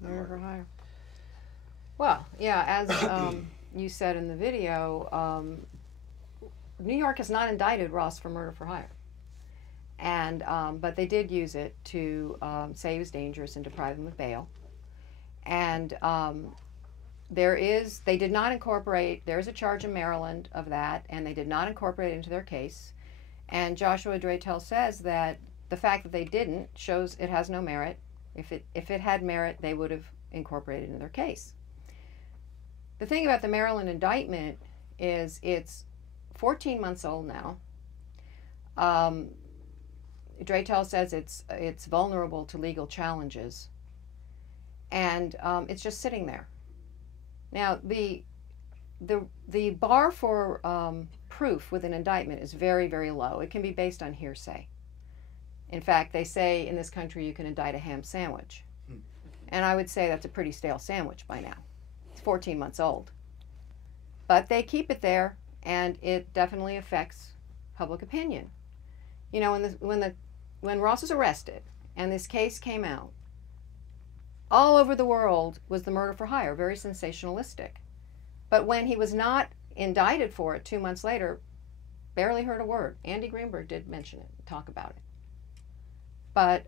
Murder for hire. Well, yeah, as you said in the video, New York has not indicted Ross for murder for hire. And but they did use it to say he was dangerous and deprive him of bail. And they did not incorporate, there's a charge in Maryland of that, and they did not incorporate it into their case. And Joshua Draytel says that the fact that they didn't shows it has no merit. If it had merit, they would have incorporated it into their case. The thing about the Maryland indictment is it's 14 months old now. Draytel says it's vulnerable to legal challenges, and it's just sitting there. Now the bar for proof with an indictment is very, very low. It can be based on hearsay. In fact, they say in this country you can indict a ham sandwich, and I would say that's a pretty stale sandwich by now. It's 14 months old, but they keep it there, and it definitely affects public opinion. You know, when Ross was arrested and this case came out, all over the world was the murder for hire, very sensationalistic. But when he was not indicted for it 2 months later, barely heard a word. Andy Greenberg did mention it, talk about it. But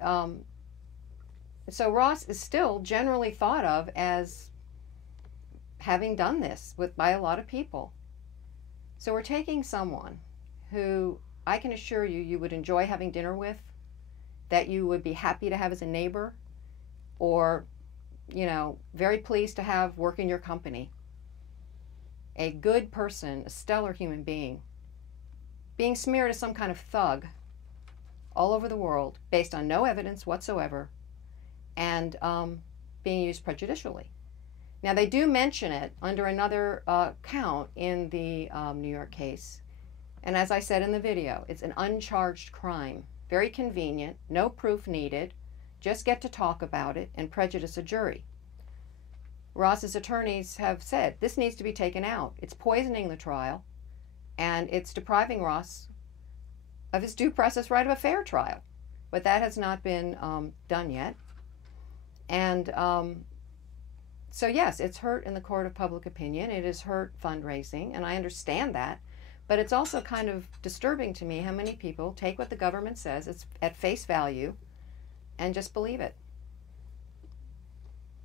so Ross is still generally thought of as having done this by a lot of people. So we're taking someone who I can assure you would enjoy having dinner with, that you would be happy to have as a neighbor, or, you know, very pleased to have work in your company. A good person, a stellar human being, being smeared as some kind of thug all over the world based on no evidence whatsoever, and being used prejudicially. Now, they do mention it under another count in the New York case. And as I said in the video, it's an uncharged crime. Very convenient, no proof needed, just get to talk about it and prejudice a jury. Ross's attorneys have said this needs to be taken out. It's poisoning the trial, and it's depriving Ross of his due process right of a fair trial. But that has not been done yet. And so yes, it's hurt in the court of public opinion. It has hurt fundraising, and I understand that. But it's also kind of disturbing to me how many people take what the government says, it's at face value, and just believe it.